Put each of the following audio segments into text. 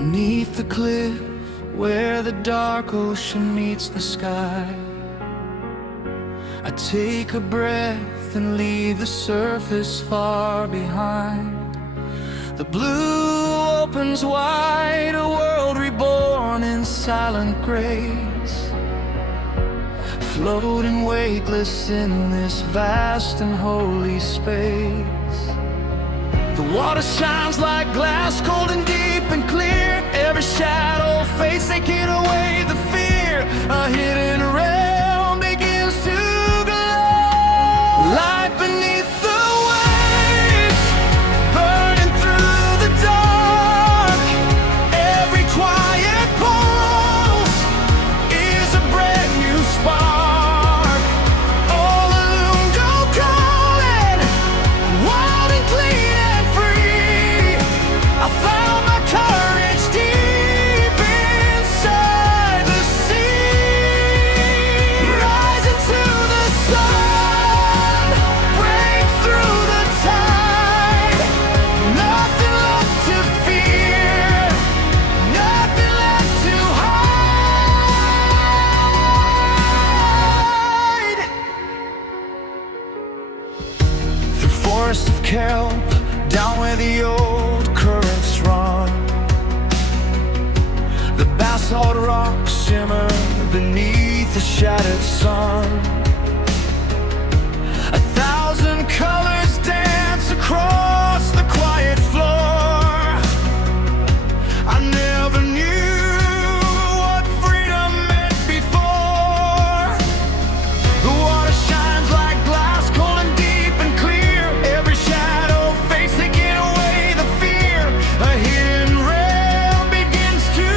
Beneath the cliff where the dark ocean meets the sky, I take a breath and leave the surface far behind. The blue opens wide, a world reborn in silent grace, floating weightless in this vast and holy space. The water shines like glass, cold and deep and clear. Every shadow fades, taking away the fear. A hidden realm begins to glow. Light beneath the waves, burning through the dark. Every quiet pulse is a brand new spark. All alone, go calling, wild and clean and free. I found my courage deep inside the sea. Rise into the sun, break through the tide. Nothing left to fear, nothing left to hide. Through forests of kelp, down where the old currents run, the basalt rocks shimmer beneath the shattered sun. A thousand colors dance across the quiet floor. I never knew what freedom meant before. The water shines like glass, cold and deep and clear. Every shadow face, taking away the fear. A hidden realm begins to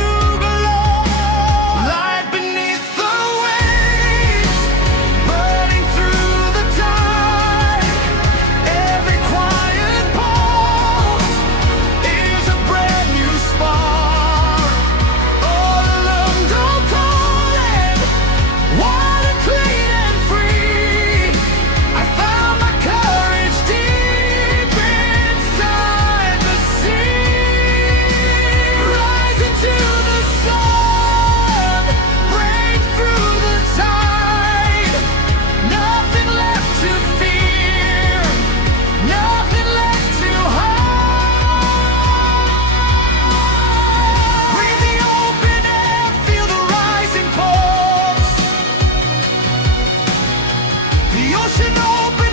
glow. Light beneath the waves, burning through the tide. Every quiet pulse is a brand new spark. All alone, don't call it, wild and clean and free. I found my courage deep inside the sea. Rise into the sun, break through the tide. Nothing left to fear, nothing left to hide. Breathe the open air, feel the rising pulse. The ocean open